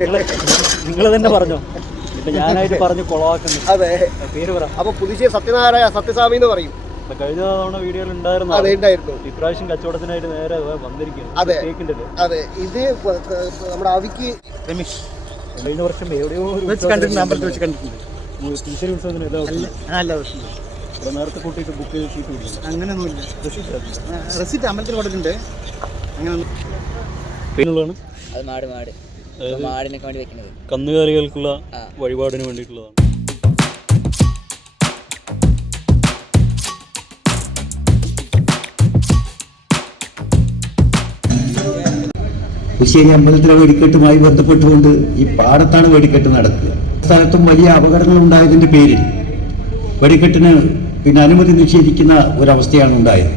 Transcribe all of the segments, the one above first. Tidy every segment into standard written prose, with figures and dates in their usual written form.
നിങ്ങൾ തന്നെ പറഞ്ഞോ, ഇപ്പൊ ഞാനായിട്ട് പറഞ്ഞു കൊളവാക്കുന്നു. അതെ, പേര് പറ. അപ്പൊ പുതുശ്ശേരി സത്യനാരായ സത്യസ്വാമി എന്ന് പറയും. കഴിഞ്ഞ തവണ വീഡിയോയിൽ ഉണ്ടായിരുന്നു. അതെ, ഉണ്ടായിരുന്നു. ഇപ്രാവശ്യം കച്ചവടത്തിനായിട്ട് നേരെ വന്നിരിക്കുന്നു. അതെ അതെ, ഇത് നമ്മുടെ അവിക്ക് രമേശ് കഴിഞ്ഞ വർഷം എവിടെയോ കണ്ടിട്ടുണ്ട്. പുതുശ്ശേരി ഉത്സവത്തിന് നേരത്തെ കൂട്ടിയിട്ട് ബുക്ക് ചെയ്ത് ഷീറ്റ് കൊടുക്കും. അങ്ങനെയൊന്നുമില്ല, റെസിറ്റ് അമ്പലത്തിൽ കൊടുക്കുന്നുണ്ട്. അങ്ങനെയൊന്നും പിന്നുള്ളതാണ് അത് മാടിനൊക്കെ വേണ്ടി വെക്കുന്നത്, കന്നുകാലികൾക്കുള്ള വഴിപാടിന് വേണ്ടിയിട്ടുള്ളതാണ്. പുതുശ്ശേരി അമ്പലത്തിലെ വെടിക്കെട്ടുമായി ബന്ധപ്പെട്ടുകൊണ്ട് ഈ പാടത്താണ് വെടിക്കെട്ട് നടക്കുക. സ്ഥലത്തും വലിയ അപകടങ്ങൾ ഉണ്ടായതിന്റെ പേരിൽ വെടിക്കെട്ടിന് അനുമതി നിഷേധിക്കുന്ന ഒരവസ്ഥയാണ് ഉണ്ടായത്.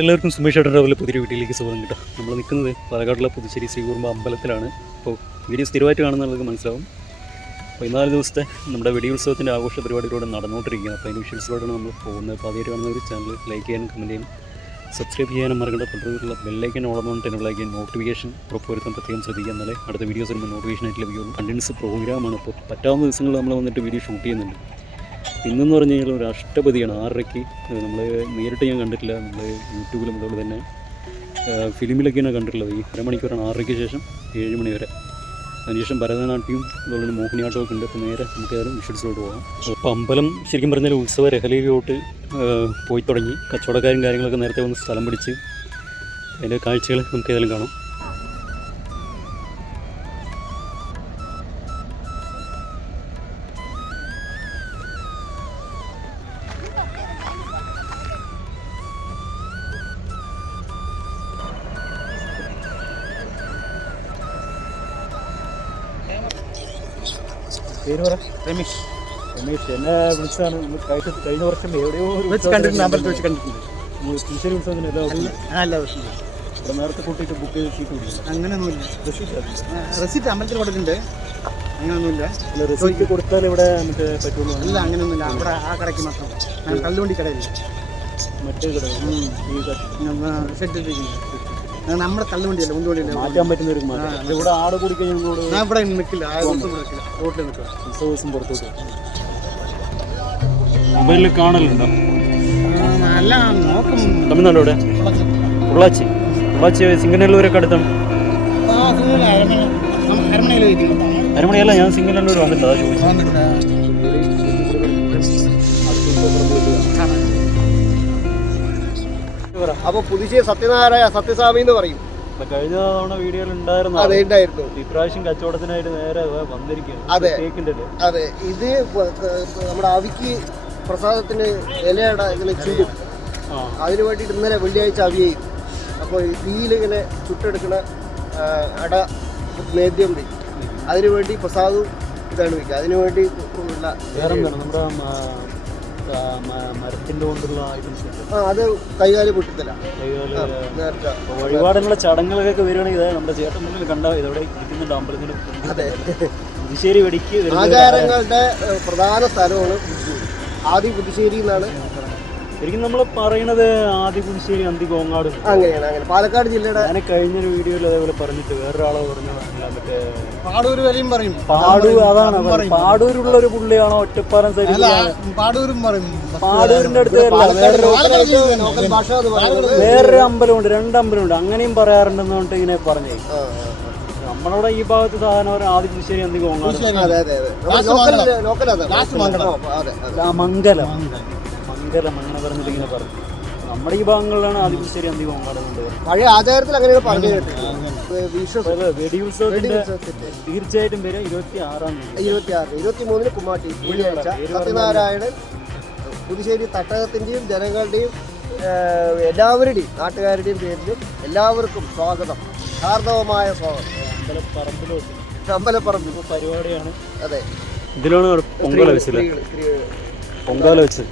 എല്ലാവർക്കും സുമേഷ് ചേട്ടൻ്റെ പോലെ പുതിയ വീട്ടിലേക്ക് സ്വാഗതം. കിട്ടും. നമ്മൾ നിൽക്കുന്നത് പാലക്കാടുള്ള പുതുശ്ശേരി ശ്രീകുറുമ്പ അമ്പലത്തിലാണ്. അപ്പോൾ വീഡിയോ സ്ഥിരമായിട്ട് കാണുന്നുള്ളത് മനസ്സിലാവും. 14 ദിവസത്തെ നമ്മുടെ വെടിയുത്സവത്തിൻ്റെ ആഘോഷ പരിപാടികളോടെ നടന്നുകൊണ്ടിരിക്കുകയാണ്. അപ്പോൾ അതിൻ്റെ വിഷ്വൽസിലോട്ടാണ് നമ്മൾ പോകുന്നത്. അപ്പോൾ ആദ്യമായിട്ട് കാണുന്ന ഒരു ചാനൽ ലൈക്ക് ചെയ്യാനും കമൻറ്റ് ചെയ്യാനും സബ്സ്ക്രൈബ് ചെയ്യാനും മറക്കേണ്ട. തുടർന്നുള്ള ബെല്ലൈക്കൻ ഓളന്നുകൊണ്ട് എന്നുള്ളതാക്കി നോട്ടിഫിക്കേഷൻ ഉറപ്പുവരുത്താൻ പ്രത്യേകം ശ്രദ്ധിക്കുക. എന്നാലേ അടുത്ത വീഡിയോസ് വരുമ്പോൾ നോട്ടിഫിക്കേഷനായിട്ട് ലഭിക്കുള്ളൂ. കണ്ടിന്യൂസ് പ്രോഗ്രാമാണ്. അപ്പോൾ പറ്റാവുന്ന ദിവസങ്ങളിൽ നമ്മൾ വന്നിട്ട് വീഡിയോ ഷൂട്ട് ചെയ്യുന്നുണ്ട്. ഇന്നെന്ന് പറഞ്ഞു കഴിഞ്ഞാൽ ഒരു അഷ്ടപതിയാണ്. 6:30 നമ്മൾ നേരിട്ട് ഞാൻ കണ്ടിട്ടില്ല, നമ്മൾ യൂട്യൂബിലും അതുപോലെ തന്നെ ഫിലിമിലൊക്കെയാണ് കണ്ടിട്ടുള്ളത്. ഈ 1 മണിക്കൂറാണ് 6:30 ശേഷം 7 മണി വരെ. അതിനുശേഷം ഭരതനാട്യവും അതുപോലെ തന്നെ മോഹിനിയാട്ടമൊക്കെ ഉണ്ട്. അപ്പോൾ നേരെ നമുക്ക് ഏതായാലും വിഷ്വൽസിലോട്ട് പോകാം. അപ്പോൾ അമ്പലം ശരിക്കും പറഞ്ഞാൽ ഉത്സവ രഹലയിലോട്ട് പോയി തുടങ്ങി. കച്ചവടക്കാരും കാര്യങ്ങളൊക്കെ നേരത്തെ വന്ന് സ്ഥലം പിടിച്ച് അതിൻ്റെ കാഴ്ചകൾ നമുക്ക് ഏതായാലും കാണാം. പേര് പറ. രമേശ് എന്നെ വിളിച്ചതാണ്. നമ്മൾ കഴിഞ്ഞ വർഷം എവിടെയോ കണ്ടിട്ടുണ്ട്, അമ്പലത്തിൽ വെച്ച് കണ്ടിട്ടുണ്ട്. പുതുശ്ശേരി ഉത്സവത്തിന് എല്ലാ വർഷം ഇവിടെ നേരത്തെ കൂട്ടിയിട്ട് ബുക്ക് ചെയ്ത് ഷീറ്റ് കൊടുക്കും. അങ്ങനെയൊന്നുമില്ല, റെസിറ്റ് അമ്പലത്തിൽ കൊടുക്കുന്നുണ്ട്. അങ്ങനെയൊന്നുമില്ല, റെസിറ്റ് കൊടുത്താൽ ഇവിടെ മറ്റേ പറ്റുള്ളൂ. അല്ല, അങ്ങനെയൊന്നുമില്ല. അവിടെ ആ കടയ്ക്ക് മാത്രം, കല്ലുവണ്ടി കടയില്ല, മറ്റേ കട സെറ്റ് നമ്മുടെ തള്ളുവണ്ടിയല്ല, ഉന്തുവണ്ടിയല്ല, മാറ്റാൻ പറ്റുന്ന ഒരു മാറ്റം. ഇവിടെ ആട് കൂടി കഴിഞ്ഞാൽ ഞാൻ ഇവിടെ നിൽക്കില്ല, റോട്ടിൽ നിൽക്കുക. ദിവസം പുറത്തോട്ട് മൊബൈലിൽ കാണലുണ്ടോ? അല്ല, നോക്കും. തമിഴ്നാട് ഇവിടെ പൊള്ളാച്ചി സിംഗനല്ലൂരൊക്കെ അടുത്താണ്. അരമണിയല്ല, ഞാൻ സിംഗനല്ലൂർ വന്നിട്ട് അതാ ചോദിച്ചു. അപ്പൊ പുതുശ്ശേരി സത്യനാരായ സത്യസ്വാമി എന്ന് പറയും. കഴിഞ്ഞ തവണ വീഡിയോയിൽ ഉണ്ടായിരുന്നു. അതെ, ഉണ്ടായിരുന്നു. ഇപ്രാവശ്യം കച്ചവടത്തിനായിട്ട് നേരെ വന്നിരിക്കുകയാണ്. അതെ അതെ, ഇത് നമ്മുടെ അവിക്ക് പ്രസാദത്തിന് ഇലയട ഇങ്ങനെ ചൂടും. അതിന് വേണ്ടിയിട്ട് ഇന്നലെ വെള്ളിയാഴ്ച അവിയ ചെയ്യും. അപ്പോൾ തീയിലിങ്ങനെ ചുട്ടെടുക്കുന്ന അട നേദ്യം വയ്ക്കും. അതിനു വേണ്ടി പ്രസാദവും ഇതാണ് വയ്ക്കുക. അതിനു വേണ്ടി നമ്മുടെ മരത്തിൻ്റെ കൊണ്ടുള്ള ഐറ്റംസ്. അത് കൈകാലി പൊട്ടിത്തല. വഴിപാടുള്ള ചടങ്ങുകളൊക്കെ വരുവാണെങ്കിൽ നമ്മുടെ ചേട്ടൻ മുന്നിൽ കണ്ട ഇതവിടെ ഇരിക്കുന്നുണ്ട് അമ്പലത്തിന്. പുതുശ്ശേരി വെടിക്ക് ആചാരങ്ങളുടെ പ്രധാന സ്ഥലമാണ് ആദി പുതുശ്ശേരി എന്നാണ് ശരിക്കും നമ്മൾ പറയണത്. ആദി പുതുശ്ശേരി, അന്തി കോങ്ങാട്, അങ്ങനെയാണ്. അങ്ങനെ പാലക്കാട് ജില്ലയുടെ. ഞാൻ കഴിഞ്ഞൊരു വീഡിയോയിൽ അതേപോലെ പറഞ്ഞിട്ട് വേറൊരാളെ പറഞ്ഞു, മറ്റേ പാടൂർ വരെയും പറയും. അതാണ് പാടൂരുള്ള ഒരു പുള്ളിയാണോ ഒറ്റപ്പാലം സൈഡിൽ? പാടൂരും പറയും. പാടൂരിന്റെ അടുത്ത് വേറൊരു അമ്പലമുണ്ട്, 2 അമ്പലമുണ്ട്, അങ്ങനെയും പറയാറുണ്ടെന്ന് പറഞ്ഞിട്ട് ഇങ്ങനെ പറഞ്ഞേ. നമ്മളവിടെ ഈ ഭാഗത്ത് സാധാരണ ആദ്യ പുതുശ്ശേരി, അന്തി കോങ്ങാട്, മംഗലം അങ്ങനെ പറഞ്ഞിട്ട് ഇങ്ങനെ പറഞ്ഞു. നമ്മുടെ ഈ ഭാഗങ്ങളിലാണ് ആദ്യം പുതുശ്ശേരി അന്തി ഓങ്ങാടുന്നുണ്ട്. പഴയ ആചാരത്തിൽ അങ്ങനെയാണ് പറഞ്ഞു കേട്ടത്. വെടിയുത്സവത്തിന്റെ തീർച്ചയായിട്ടും വരെ 26-ാം തീയതി 23-ന് കുമ്മാട്ടി വെള്ളിയാഴ്ച സത്യനാരായണൻ പുതുശ്ശേരി തട്ടകത്തിൻ്റെയും ജനങ്ങളുടെയും എല്ലാവരുടെയും നാട്ടുകാരുടെയും പേരിലും എല്ലാവർക്കും സ്വാഗതം, ഹാർദവമായ സ്വാഗതം. അമ്പലപ്പറമ്പിൽ പരിപാടിയാണ്. അതെ, ഇതിലാണ് പൊങ്കാല വെച്ചത്. പൊങ്കാല വെച്ച്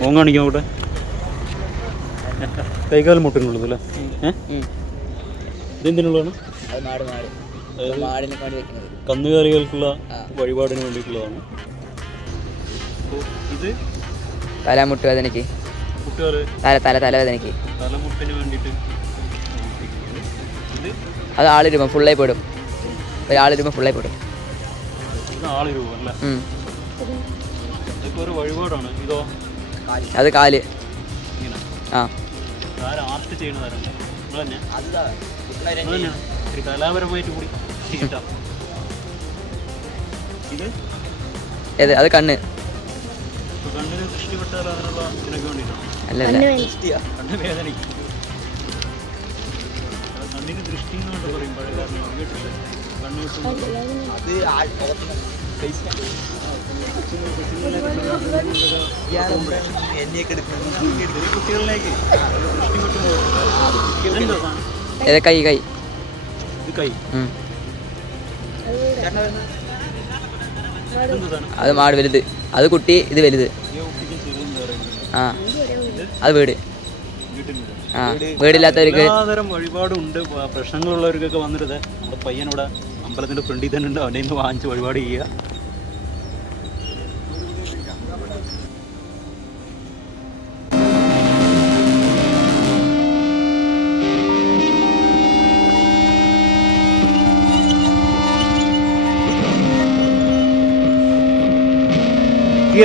മോൻ കാണിക്കാൻ കൂടെ കൈകാലം മുട്ടിനുള്ളത് അല്ലേ? ഇതെന്തിനുള്ളതാണ്? കന്നുകാലികൾക്കുള്ള വഴിപാടിന് വേണ്ടിയിട്ടുള്ളതാണ്. ഇത് തലമുട്ട് വേദനയ്ക്ക്, തലവേദനയ്ക്ക് തലമുട്ടിന് വേണ്ടിയിട്ട്. അത് ആളിരുമ്പോൾ ഫുള്ളായി പെടും. ഒരാളിരുമ്പോൾ ഫുള്ളായി പെടും. ആള് രൂപ അല്ലേ? ഇതൊക്കെ ഒരു വഴിപാടാണ്. ഇതോ? അത് കാല്. ഇങ്ങനെ ആ ആർട്ട് ചെയ്യണതാരാണ്? ഒരു കലാപരമായിട്ട് കൂടി ചെയ്യട്ടാ. ഇത് ഏത്? അത് കണ്ണ്. കണ്ണിന് ദൃഷ്ടി പെട്ടാൽ അതിനുള്ള ഇതിനൊക്കെ വേണ്ടിയിട്ടാണ്. അല്ല കണ്ണ് വേദനയ്ക്ക്. കണ്ണിന് ദൃഷ്ടി എന്നുകൊണ്ട് പറയും പഴയകാരണം കേട്ടില്ല. കണ്ണ് കുട്ടികളിലേക്ക് കൈ കൈ ഇത് കൈ. അത് മാട് വലുത്, അത് കുട്ടി, ഇത് വലുത്. ആ അത് വീട്. ആ വീടില്ലാത്തവർക്ക് എല്ലാതരം വഴിപാടുണ്ട്. പ്രശ്നങ്ങളുള്ളവർക്കൊക്കെ വന്നിട്ട് നമ്മുടെ പയ്യനിവിടെ അമ്പലത്തിൻ്റെ ഫ്രണ്ടിൽ തന്നെ ഉണ്ട്. അവൻ്റെ നിന്ന് വാങ്ങിച്ച് വഴിപാട് ചെയ്യുക.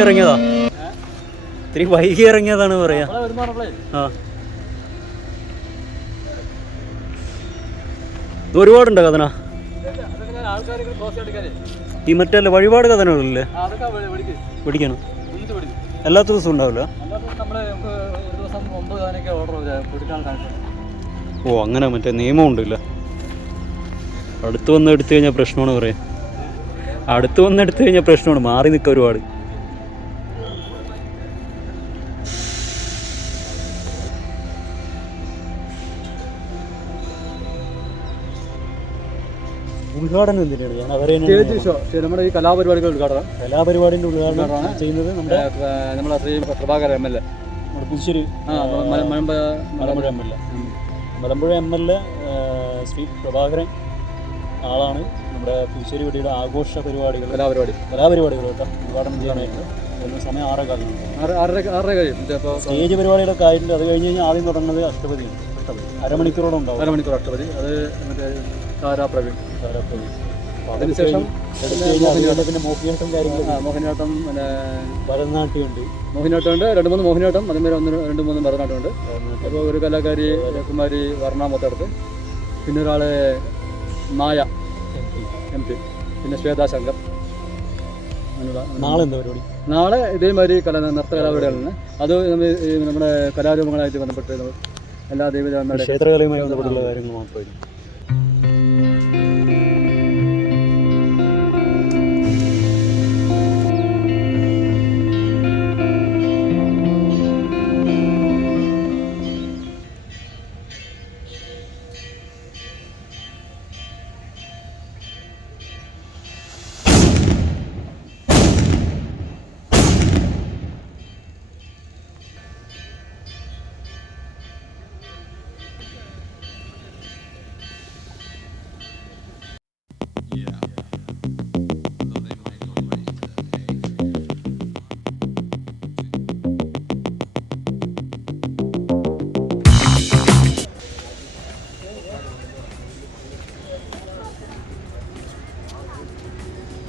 ഇറങ്ങിയതാ, ഇത്തിരി വൈകി ഇറങ്ങിയതാണ് പറയാ. ആ ഇത് ഒരുപാടുണ്ടോ കഥന? ഈ മറ്റേ വഴിപാട് കഥനല്ലേ പിടിക്കണം? എല്ലാ ദിവസവും ഉണ്ടാവില്ല. ഓ അങ്ങനെ മറ്റേ നിയമം ഉണ്ടല്ല. അടുത്ത് വന്ന് എടുത്തു കഴിഞ്ഞാൽ പ്രശ്നമാണ് പറയാം. അടുത്ത് വന്ന് എടുത്തു കഴിഞ്ഞാൽ പ്രശ്നമാണ്. മാറി നിൽക്കുക ഒരുപാട്. ഉദ്ഘാടനം എന്തിനാണ്? ഞാൻ നമ്മുടെ ഈ കലാപരിപാടികൾ ഉദ്ഘാടനം, കലാപരിപാടിൻ്റെ ഉദ്ഘാടനമാണ് ചെയ്യുന്നത് നമ്മുടെ ശ്രീ പ്രഭാകരൻ MLA, നമ്മുടെ പുതുശ്ശേരി മലമ്പുഴ MLA. മലമ്പുഴ MLA ശ്രീ പ്രഭാകരൻ ആളാണ് നമ്മുടെ പുതുശ്ശേരി വെടിയുടെ ആഘോഷ പരിപാടികൾ, കലാപരിപാടികൾ കേട്ടോ ഉദ്ഘാടനം ചെയ്യാനായിട്ട്. സമയം 6:15 കഴിയും. സ്റ്റേജ് പരിപാടികളൊക്കെ ആയിട്ടുണ്ട്. അത് കഴിഞ്ഞ് കഴിഞ്ഞാൽ ആദ്യം തുടങ്ങുന്നത് അഷ്ടപതിയാണ്. അരമണിക്കൂറോളം ഉണ്ടാവും. അരമണിക്കൂർ അഷ്ടപതി. അത് മറ്റേ താരാപ്രവീൺ. അതിനുശേഷം പിന്നെ മോഹിനിയാട്ടം കാര്യങ്ങൾ. മോഹിനിയാട്ടം, പിന്നെ ഭരതനാട്യം ഉണ്ട്. മോഹിനിയാട്ടം ഉണ്ട്, 2-3 മോഹിനിയാട്ടം, അതുമാതിരി 1-2-3 ഭരതനാട്യം ഉണ്ട്. അപ്പോൾ ഒരു കലാകാരി കുമാരി വർണ്ണാമത്തടുത്ത്, പിന്നെ ഒരാൾ മായ MP, പിന്നെ ശ്വേതാ ശങ്കർ. നാളെ എന്താ പരിപാടി? നാളെ ഇതേമാതിരി നൃത്ത കലാപരിപാടികളാണ്. അത് നമ്മുടെ കലാരൂപങ്ങളായിട്ട് ബന്ധപ്പെട്ട് എല്ലാ ദേവീദേവന്മാരുടെ ക്ഷേത്രകലയുമായി ബന്ധപ്പെട്ടുള്ള കാര്യങ്ങൾ മാത്രമായിരിക്കും.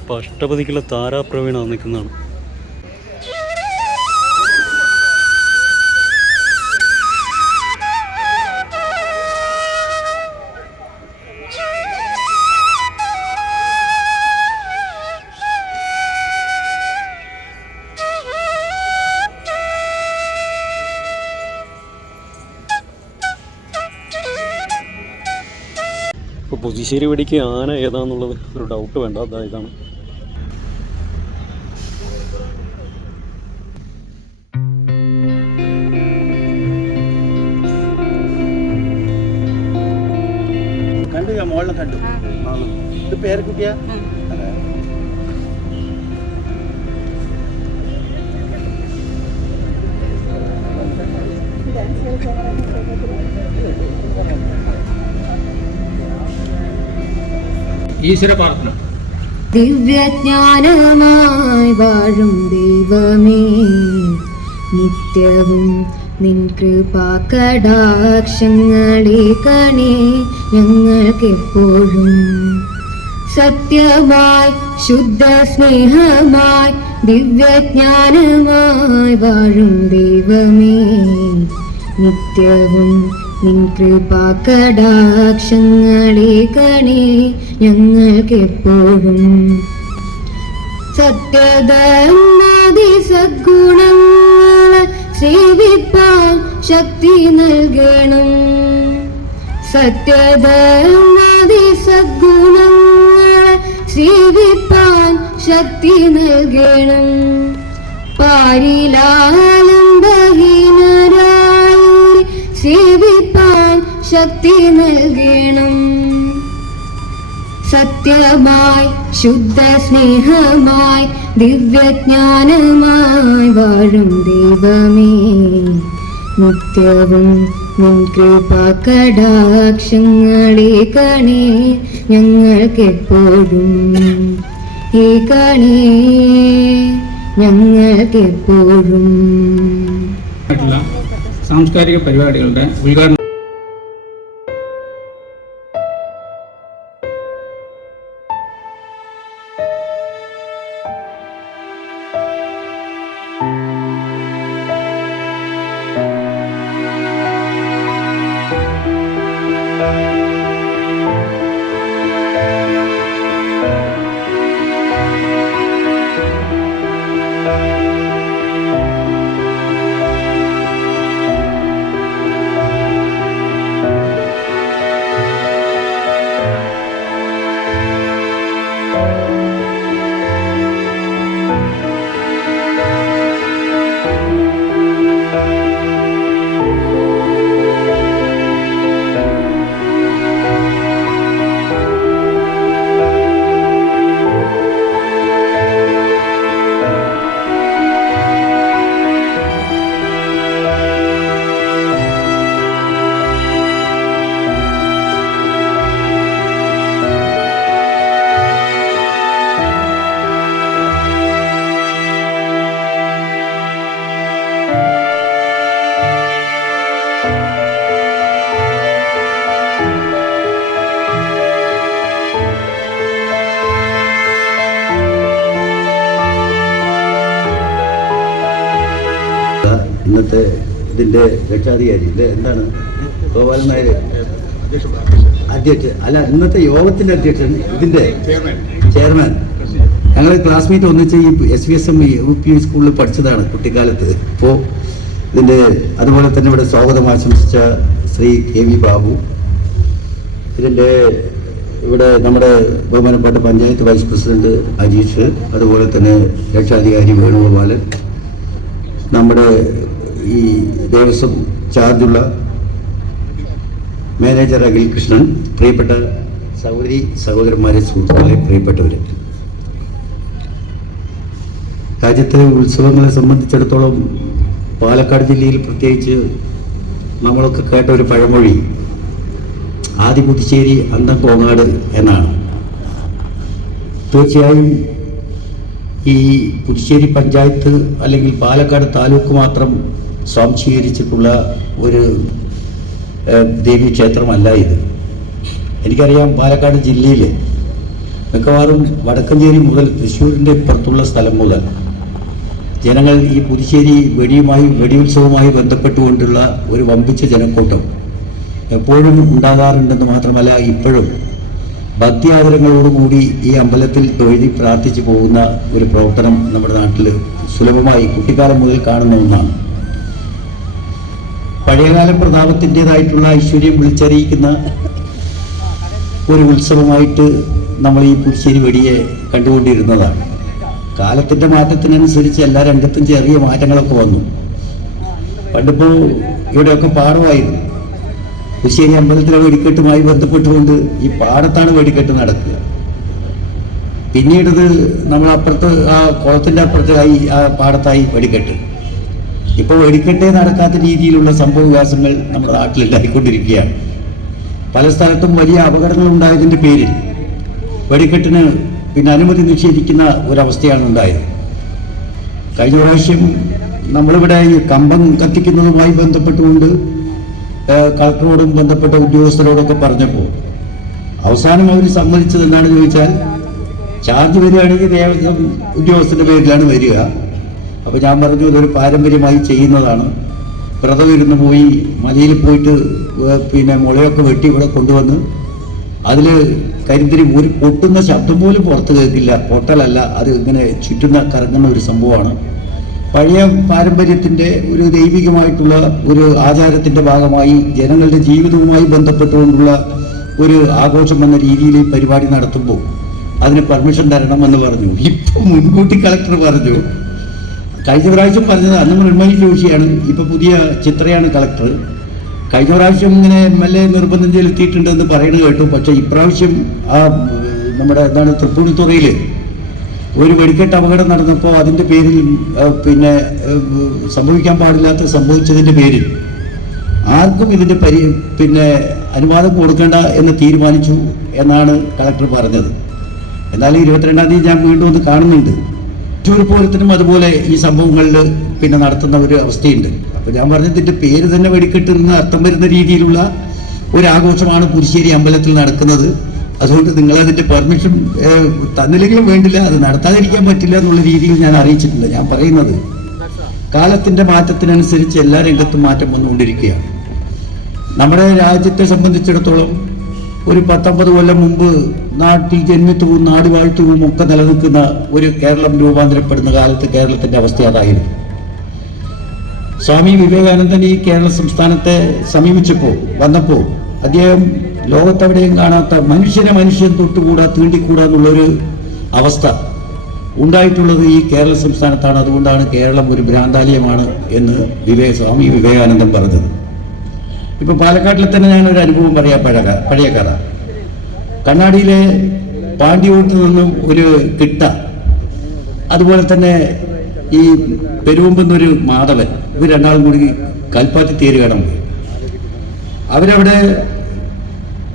അപ്പോൾ അഷ്ടപതിക്കുള്ള താരാപ്രവീണ നിൽക്കുന്നതാണ്. പുതുശ്ശേരി വെടിക്ക് ആന ഏതാണെന്നുള്ളത് ഒരു ഡൗട്ട് വേണ്ട, അതാ ഇതാണ്. കണ്ടു, മോളിനെ കണ്ടു. ഇത് പേരക്കുട്ടിയാ? ഈശ്വര പ്രാർത്ഥന. ദിവ്യജ്ഞാനമായി വാഴും ദൈവമേ, നിത്യവും നിൻ കൃപാകടാക്ഷങ്ങളെ കണേ ഞങ്ങൾക്കെപ്പോഴും. സത്യമായി ശുദ്ധ സ്നേഹമായി ദിവ്യജ്ഞാനമായി വാഴും ദൈവമേ, നിത്യവും നിൻ കൃപാകടാക്ഷങ്ങളെ കണേ ഞങ്ങൾക്കെപ്പോഴും. സത്യധർമാദി സദ്ഗുണങ്ങളെ സേവിപ്പാൻ ശക്തി നൽകണം. സത്യധർമാദി സദ്ഗുണങ്ങളെ സേവിപ്പാൻ ശക്തി നൽകണം. പാരിലാലംബഹീനരായി സേവിപ്പാൻ ശക്തി നൽകണം. സത്യമായി ശുദ്ധ സ്നേഹമായി ദിവ്യജ്ഞാനമായി വാഴും ദൈവമേ, നിത്യവും നിൻ കൃപാകടാക്ഷങ്ങളെ കണേ ഞങ്ങൾക്കെപ്പോഴും. ഈ കണേ ഞങ്ങൾക്കെപ്പോഴും. സാംസ്കാരിക പരിപാടികളുടെ ഉദ്ഘാടനം ഇന്നത്തെ ഇതിൻ്റെ രക്ഷാധികാരി എന്താണ് ഗോപാലൻ നായർ അധ്യക്ഷൻ അല്ല, ഇന്നത്തെ യോഗത്തിൻ്റെ അധ്യക്ഷൻ, ഇതിൻ്റെ ചെയർമാൻ. ഞങ്ങൾ ക്ലാസ്മേറ്റ് ഒന്നിച്ച് ഈ SVSM UP സ്കൂളിൽ പഠിച്ചതാണ് കുട്ടിക്കാലത്ത്. ഇപ്പോൾ ഇതിൻ്റെ അതുപോലെ തന്നെ ഇവിടെ സ്വാഗതം ആശംസിച്ച ശ്രീ KV ബാബു, ഇതിൻ്റെ ഇവിടെ നമ്മുടെ ബഹുമാനപ്പെട്ട പഞ്ചായത്ത് വൈസ് പ്രസിഡന്റ് അജീഷ്, അതുപോലെ തന്നെ രക്ഷാധികാരി വേണുഗോപാലൻ, നമ്മുടെ ഈ ദേവസ്വം ചാർജുള്ള മാനേജർ അഖിൽ കൃഷ്ണൻ, പ്രിയപ്പെട്ട സഹോദരന്മാരെ, സുഹൃത്തുക്കളെ, പ്രിയപ്പെട്ടവർ. രാജ്യത്തെ ഉത്സവങ്ങളെ സംബന്ധിച്ചിടത്തോളം പാലക്കാട് ജില്ലയിൽ പ്രത്യേകിച്ച് നമ്മളൊക്കെ കേട്ട ഒരു പഴമൊഴി ആദി പുതുശ്ശേരി അന്തം കോങ്ങാട് എന്നാണ്. തീർച്ചയായും ഈ പുതുശ്ശേരി പഞ്ചായത്ത് അല്ലെങ്കിൽ പാലക്കാട് താലൂക്ക് മാത്രം സ്വാംശീകരിച്ചിട്ടുള്ള ഒരു ദേവീക്ഷേത്രമല്ല ഇത്. എനിക്കറിയാം പാലക്കാട് ജില്ലയിൽ മിക്കവാറും വടക്കഞ്ചേരി മുതൽ തൃശ്ശൂരിൻ്റെ ഇപ്പുറത്തുള്ള സ്ഥലം മുതൽ ജനങ്ങൾ ഈ പുതുശ്ശേരി വെടിയുത്സവവുമായി ബന്ധപ്പെട്ടുകൊണ്ടുള്ള ഒരു വമ്പിച്ച ജനക്കൂട്ടം എപ്പോഴും ഉണ്ടാകാറുണ്ടെന്ന് മാത്രമല്ല ഇപ്പോഴും ഭക്തിയാദരങ്ങളോടുകൂടി ഈ അമ്പലത്തിൽ തൊഴുതി പ്രാർത്ഥിച്ചു പോകുന്ന ഒരു പ്രവർത്തനം നമ്മുടെ നാട്ടിൽ സുലഭമായി കുട്ടിക്കാലം മുതൽ കാണുന്ന ഒന്നാണ്. പഴയകാല പ്രതാപത്തിൻ്റെതായിട്ടുള്ള ഐശ്വര്യം വിളിച്ചറിയിക്കുന്ന ഒരു ഉത്സവമായിട്ട് നമ്മൾ ഈ പുതുശ്ശേരി വെടിയെ കണ്ടുകൊണ്ടിരുന്നതാണ്. കാലത്തിൻ്റെ മാറ്റത്തിനനുസരിച്ച് എല്ലാ രംഗത്തും ചെറിയ മാറ്റങ്ങളൊക്കെ വന്നു. പണ്ടിപ്പോൾ ഇവിടെയൊക്കെ പാടമായിരുന്നു. പുതുശ്ശേരി അമ്പലത്തിലെ വെടിക്കെട്ടുമായി ബന്ധപ്പെട്ടുകൊണ്ട് ഈ പാടത്താണ് വെടിക്കെട്ട് നടക്കുക. പിന്നീടത് നമ്മളപ്പുറത്ത് ആ കുളത്തിൻ്റെ അപ്പുറത്തായി ആ പാടത്തായി വെടിക്കെട്ട്. ഇപ്പോൾ വെടിക്കെട്ടേ നടക്കാത്ത രീതിയിലുള്ള സംഭവ വികാസങ്ങൾ നമ്മുടെ നാട്ടിലുണ്ടായിക്കൊണ്ടിരിക്കുകയാണ്. പല സ്ഥലത്തും വലിയ അപകടങ്ങൾ ഉണ്ടായതിൻ്റെ പേരിൽ വെടിക്കെട്ടിന് അനുമതി നിഷേധിക്കുന്ന ഒരവസ്ഥയാണ് ഉണ്ടായത്. കഴിഞ്ഞ പ്രാവശ്യം നമ്മളിവിടെ ഈ കമ്പം കത്തിക്കുന്നതുമായി ബന്ധപ്പെട്ടുകൊണ്ട് കളക്ടറോടും ബന്ധപ്പെട്ട ഉദ്യോഗസ്ഥരോടൊക്കെ പറഞ്ഞപ്പോൾ അവസാനം അവർ സമ്മതിച്ചത് എന്താണെന്ന് ചോദിച്ചാൽ, ചാർജ് വരികയാണെങ്കിൽ ദേവസ്വം ഉദ്യോഗസ്ഥൻ്റെ പേരിലാണ് വരിക. അപ്പോൾ ഞാൻ പറഞ്ഞു ഇതൊരു പാരമ്പര്യമായി ചെയ്യുന്നതാണ്. വ്രതമിരുന്ന് പോയി മലയിൽ പോയിട്ട് മുളയൊക്കെ വെട്ടി ഇവിടെ കൊണ്ടുവന്ന് അതിൽ കരിന്തിരി ഒരു പൊട്ടുന്ന ശബ്ദം പോലും പുറത്ത് കേൾക്കില്ല. പൊട്ടലല്ല, അത് ഇങ്ങനെ ചുറ്റുന്ന കറങ്ങുന്ന ഒരു സംഭവമാണ്. പഴയ പാരമ്പര്യത്തിൻ്റെ ഒരു ദൈവികമായിട്ടുള്ള ഒരു ആചാരത്തിൻ്റെ ഭാഗമായി ജനങ്ങളുടെ ജീവിതവുമായി ബന്ധപ്പെട്ടുകൊണ്ടുള്ള ഒരു ആഘോഷം എന്ന രീതിയിൽ പരിപാടി നടത്തുമ്പോൾ അതിന് പെർമിഷൻ തരണമെന്ന് പറഞ്ഞു. ഇപ്പം മുൻകൂട്ടി കളക്ടർ പറഞ്ഞു. കഴിഞ്ഞ പ്രാവശ്യം പറഞ്ഞത് അന്ന് മൃണ്മയി ജോഷിയാണ്, ഇപ്പം പുതിയ ചിത്രയാണ് കളക്ടർ. കഴിഞ്ഞ പ്രാവശ്യം ഇങ്ങനെ MLA നിർബന്ധം ചെലുത്തിയിട്ടുണ്ടെന്ന് പറയുന്നത് കേട്ടു. പക്ഷേ ഇപ്രാവശ്യം ആ നമ്മുടെ തൃപ്പൂണിത്തുറയിൽ ഒരു വെടിക്കെട്ട് അപകടം നടന്നപ്പോൾ അതിൻ്റെ പേരിൽ സംഭവിക്കാൻ പാടില്ലാത്ത സംഭവിച്ചതിൻ്റെ പേരിൽ ആർക്കും ഇതിൻ്റെ അനുവാദം കൊടുക്കേണ്ട എന്ന് തീരുമാനിച്ചു എന്നാണ് കളക്ടർ പറഞ്ഞത്. എന്നാലും 22-ാം തീയതി ഞാൻ വീണ്ടും ഒന്ന് കാണുന്നുണ്ട്. തൃശ്ശൂർ പൂരത്തിനും അതുപോലെ ഈ സംഭവങ്ങളിൽ നടത്തുന്ന ഒരു അവസ്ഥയുണ്ട്. അപ്പോൾ ഞാൻ പറഞ്ഞതിൻ്റെ പേര് തന്നെ വെടിക്കെട്ട് നിന്ന് അർത്ഥം വരുന്ന രീതിയിലുള്ള ഒരു ആഘോഷമാണ് പുതുശ്ശേരി അമ്പലത്തിൽ നടക്കുന്നത്. അതുകൊണ്ട് നിങ്ങളതിൻ്റെ പെർമിഷൻ തന്നില്ലെങ്കിലും വേണ്ടില്ല, അത് നടത്താതിരിക്കാൻ പറ്റില്ല എന്നുള്ള രീതിയിൽ ഞാൻ അറിയിച്ചിട്ടുണ്ട്. ഞാൻ പറയുന്നത് കാലത്തിൻ്റെ മാറ്റത്തിനനുസരിച്ച് എല്ലാ രംഗത്തും മാറ്റം വന്നുകൊണ്ടിരിക്കുകയാണ്. നമ്മുടെ രാജ്യത്തെ സംബന്ധിച്ചിടത്തോളം ഒരു 19 കൊല്ലം മുമ്പ് നാട്ടിൽ ജന്മിത്വവും നാടുവാഴ്ത്തവും ഒക്കെ നിലനിൽക്കുന്ന ഒരു കേരളം രൂപാന്തരപ്പെടുന്ന കാലത്ത് കേരളത്തിൻ്റെ അവസ്ഥ അതായിരുന്നു. സ്വാമി വിവേകാനന്ദൻ ഈ കേരള സംസ്ഥാനത്തെ വന്നപ്പോൾ അദ്ദേഹം ലോകത്തെവിടെയും കാണാത്ത മനുഷ്യൻ തൊട്ടുകൂടാ തീണ്ടിക്കൂടാ എന്നുള്ളൊരു അവസ്ഥ ഉണ്ടായിട്ടുള്ളത് ഈ കേരള സംസ്ഥാനത്താണ്. അതുകൊണ്ടാണ് കേരളം ഒരു ഭ്രാന്താലയമാണ് എന്ന് സ്വാമി വിവേകാനന്ദൻ പറഞ്ഞത്. ഇപ്പം പാലക്കാട്ടിൽ തന്നെ ഞാനൊരു അനുഭവം പറയാം. പഴയ കഥ. കണ്ണാടിയിലെ പാണ്ഡ്യവൂട്ടിൽ നിന്നും ഒരു കിട്ട, അതുപോലെ തന്നെ ഈ പെരുവമ്പെന്നൊരു മാധവൻ, ഇവർ രണ്ടാളും കൂടി കൽപ്പാത്തി തേര് കാണാൻ പോയി. അവരവിടെ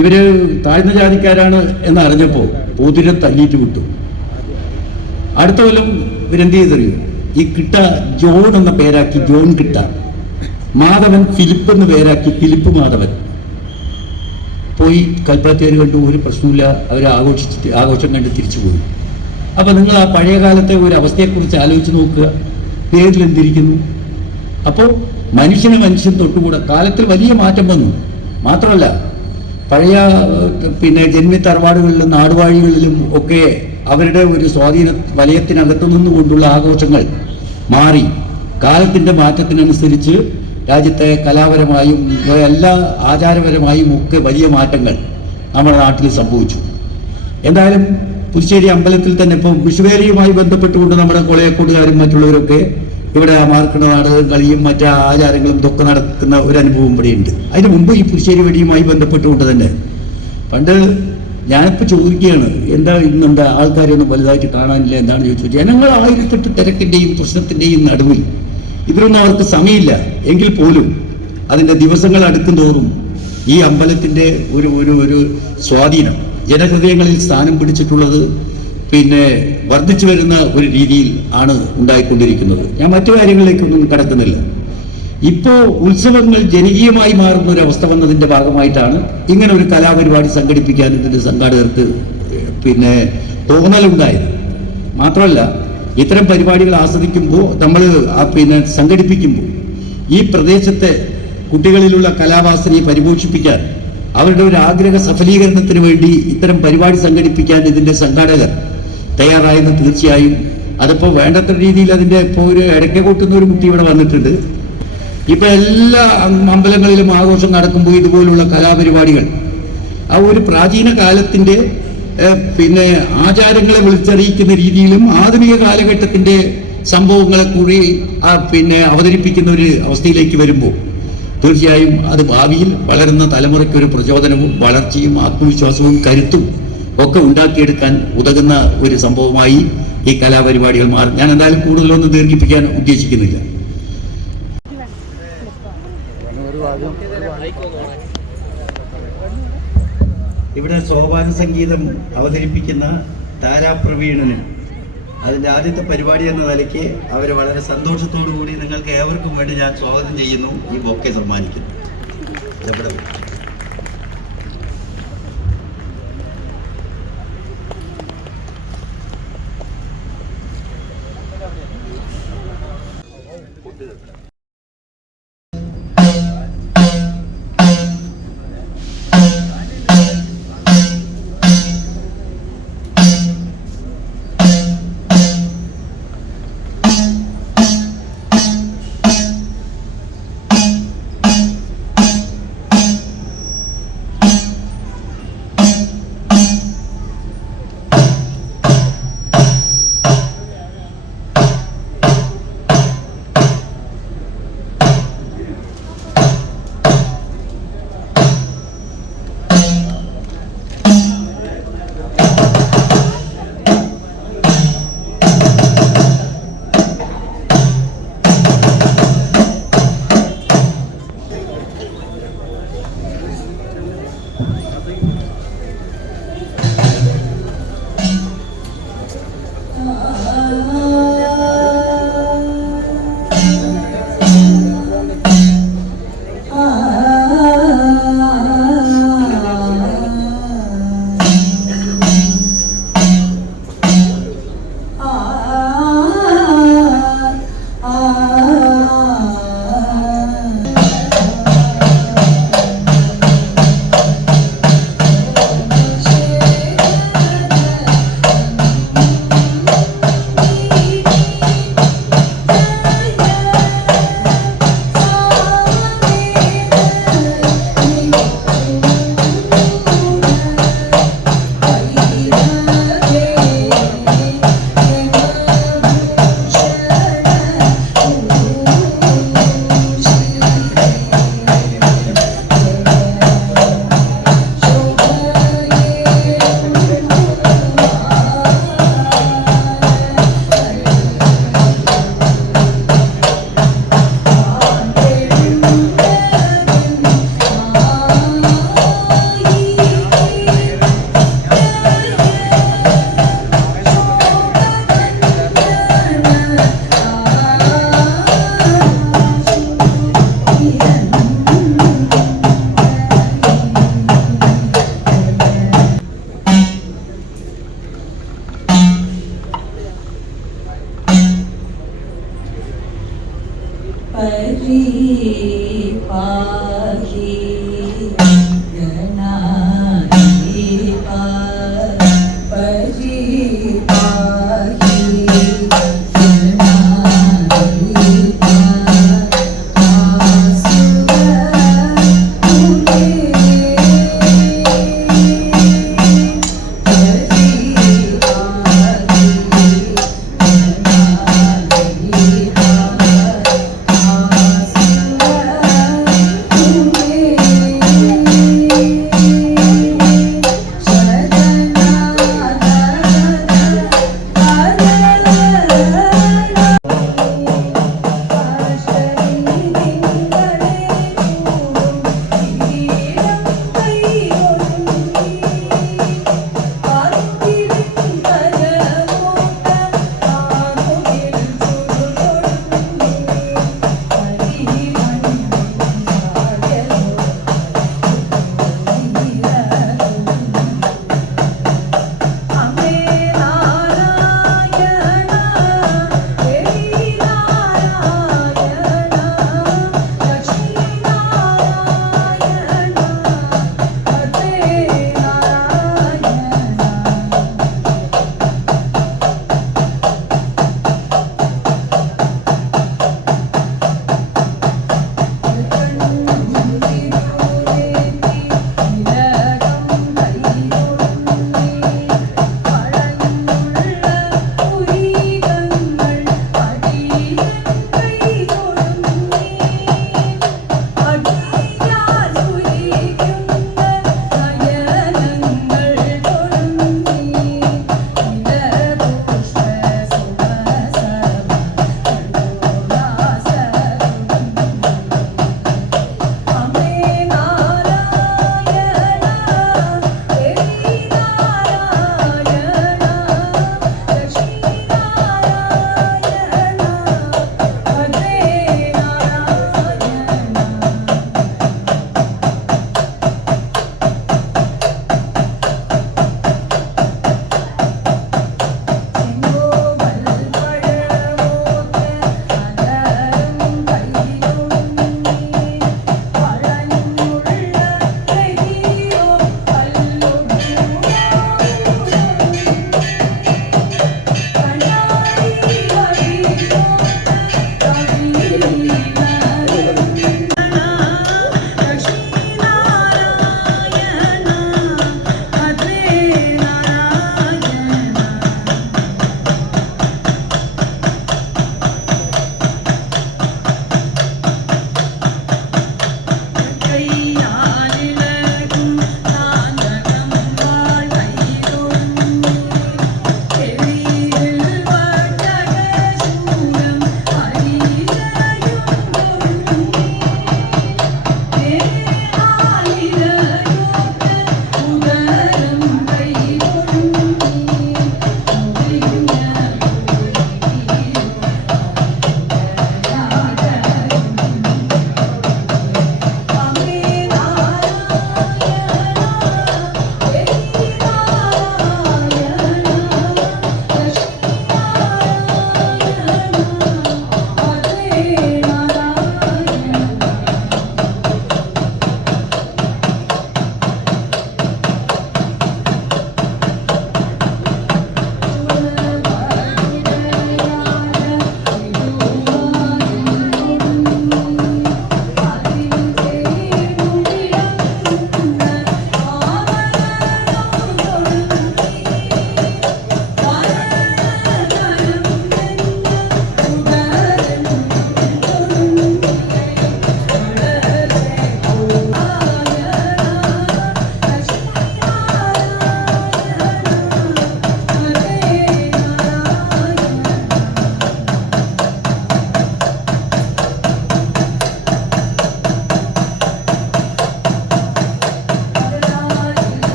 ഇവര് താഴ്ന്ന ജാതിക്കാരാണ് എന്ന് അറിഞ്ഞപ്പോൾ പൂതിരെ തല്ലിയിട്ട് വിട്ടു. അടുത്ത കൊല്ലം ഇവരെന്ത് ചെയ്തറിയും, ഈ കിട്ട ജോൺ എന്ന പേരാക്കി ജോൺ കിട്ട, മാധവൻ ഫിലിപ്പ് എന്ന് പേരാക്കി ഫിലിപ്പ് മാധവൻ. പോയി കൽപ്പാത്തിയാർ കണ്ടു, ഒരു പ്രശ്നമില്ല, അവർ ആഘോഷം കണ്ട് തിരിച്ചു പോയി. അപ്പം നിങ്ങൾ ആ പഴയ കാലത്തെ ഒരു അവസ്ഥയെക്കുറിച്ച് ആലോചിച്ച് നോക്കുക, പേരിൽ എന്തിരിക്കുന്നു. അപ്പോൾ മനുഷ്യൻ തൊട്ടുകൂടെ കാലത്തിൽ വലിയ മാറ്റം വന്നു. മാത്രമല്ല പഴയ ജന്മി തറവാടുകളിലും നാടുവാഴികളിലും ഒക്കെ അവരുടെ ഒരു സ്വാധീന വലയത്തിനകത്തു നിന്നുകൊണ്ടുള്ള ആഘോഷങ്ങൾ മാറി കാലത്തിൻ്റെ മാറ്റത്തിനനുസരിച്ച് രാജ്യത്തെ കലാപരമായും എല്ലാ ആചാരപരമായും ഒക്കെ വലിയ മാറ്റങ്ങൾ നമ്മുടെ നാട്ടിൽ സംഭവിച്ചു. എന്തായാലും പുതുശ്ശേരി അമ്പലത്തിൽ തന്നെ ഇപ്പോൾ വിഷുവേലിയുമായി ബന്ധപ്പെട്ടുകൊണ്ട് നമ്മുടെ കൊളയക്കോട്ടുകാരും മറ്റുള്ളവരൊക്കെ ഇവിടെ മാർക്കണ നാടകം കളിയും മറ്റു ആചാരങ്ങളും ഇതൊക്കെ നടക്കുന്ന ഒരു അനുഭവം ഇവിടെയുണ്ട്. അതിന് മുമ്പ് ഈ പുതുശ്ശേരി വെടിയുമായി ബന്ധപ്പെട്ടുകൊണ്ട് തന്നെ പണ്ട് ഞാനിപ്പോൾ ചോദിക്കുകയാണ്, ഇന്നെന്താ ആൾക്കാരെയൊന്നും വലുതായിട്ട് കാണാനില്ല, എന്താണെന്ന് ചോദിച്ചു. ജനങ്ങൾ 1008 തിരക്കിൻ്റെയും പ്രശ്നത്തിൻ്റെയും നടുവിൽ ഇതിനൊന്നും അവർക്ക് സമയമില്ല. എങ്കിൽ പോലും അതിൻ്റെ ദിവസങ്ങൾ അടുക്കും തോറും ഈ അമ്പലത്തിൻ്റെ ഒരു സ്വാധീനം ജനഹൃദയങ്ങളിൽ സ്ഥാനം പിടിച്ചിട്ടുള്ളത് വർദ്ധിച്ചു വരുന്ന ഒരു രീതിയിൽ ആണ് ഉണ്ടായിക്കൊണ്ടിരിക്കുന്നത്. ഞാൻ മറ്റു കാര്യങ്ങളിലേക്കൊന്നും കടക്കുന്നില്ല. ഇപ്പോൾ ഉത്സവങ്ങൾ ജനകീയമായി മാറുന്ന ഒരു അവസ്ഥ വന്നതിൻ്റെ ഭാഗമായിട്ടാണ് ഇങ്ങനെ ഒരു കലാപരിപാടി സംഘടിപ്പിക്കാൻ ഇതിൻ്റെ സംഘാടകർക്ക് തോന്നലുണ്ടായത്. മാത്രമല്ല ഇത്തരം പരിപാടികൾ ആസ്വദിക്കുമ്പോൾ നമ്മൾ സംഘടിപ്പിക്കുമ്പോൾ ഈ പ്രദേശത്തെ കുട്ടികളിലുള്ള കലാവാസനയെ പരിപോഷിപ്പിക്കാൻ അവരുടെ ഒരു ആഗ്രഹ സഫലീകരണത്തിന് വേണ്ടി ഇത്തരം പരിപാടി സംഘടിപ്പിക്കാൻ ഇതിൻ്റെ സംഘാടകർ തയ്യാറായെന്ന് തീർച്ചയായും. അതിപ്പോൾ വേണ്ടത്ര രീതിയിൽ അതിൻ്റെ ഇപ്പോൾ ഒരു ഇടയ്ക്ക് കൂട്ടുന്ന ഒരു കുട്ടി ഇവിടെ വന്നിട്ടുണ്ട്. ഇപ്പോൾ എല്ലാ അമ്പലങ്ങളിലും ആഘോഷം നടക്കുമ്പോൾ ഇതുപോലുള്ള കലാപരിപാടികൾ ആ ഒരു പ്രാചീന കാലത്തിൻ്റെ പിന്നെ ആചാരങ്ങളെ വിളിച്ചറിയിക്കുന്ന രീതിയിലും ആധുനിക കാലഘട്ടത്തിൻ്റെ സംഭവങ്ങളെ കൂടി പിന്നെ അവതരിപ്പിക്കുന്ന ഒരു അവസ്ഥയിലേക്ക് വരുമ്പോൾ തീർച്ചയായും അത് ഭാവിയിൽ വളരുന്ന തലമുറയ്ക്ക് ഒരു പ്രചോദനവും വളർച്ചയും ആത്മവിശ്വാസവും കരുത്തും ഒക്കെ ഉണ്ടാക്കിയെടുക്കാൻ ഉതകുന്ന ഒരു സംഭവമായി ഈ കലാപരിപാടികൾ മാറും. ഞാൻ എന്തായാലും കൂടുതലൊന്നും ദീർഘിപ്പിക്കാൻ ഉദ്ദേശിക്കുന്നില്ല. ഇവിടെ സോപാന സംഗീതം അവതരിപ്പിക്കുന്ന താരാപ്രവീണന് അതിൻ്റെ ആദ്യത്തെ പരിപാടി എന്ന നിലയ്ക്ക് അവരെ വളരെ സന്തോഷത്തോടു കൂടി നിങ്ങൾക്ക് ഏവർക്കും വേണ്ടി ഞാൻ സ്വാഗതം ചെയ്യുന്നു. ഈ ബൊക്കെ സമ്മാനിക്കുന്നു. परिपाहि